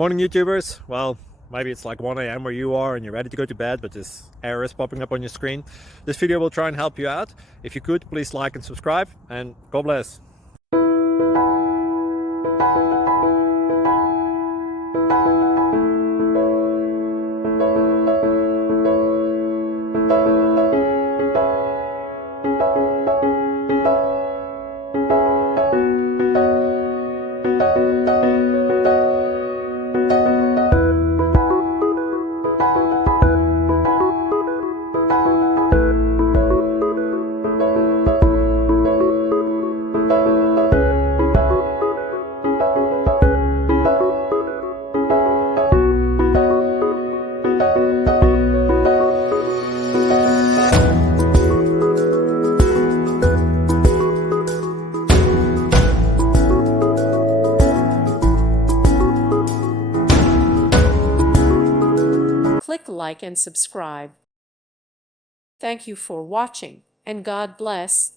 Morning, YouTubers. Well, maybe it's like 1 a.m. where you are and you're ready to go to bed, but this error is popping up on your screen. This video will try and help you out. If you could, please like and subscribe, and God bless. Click like and subscribe. Thank you for watching, and God bless.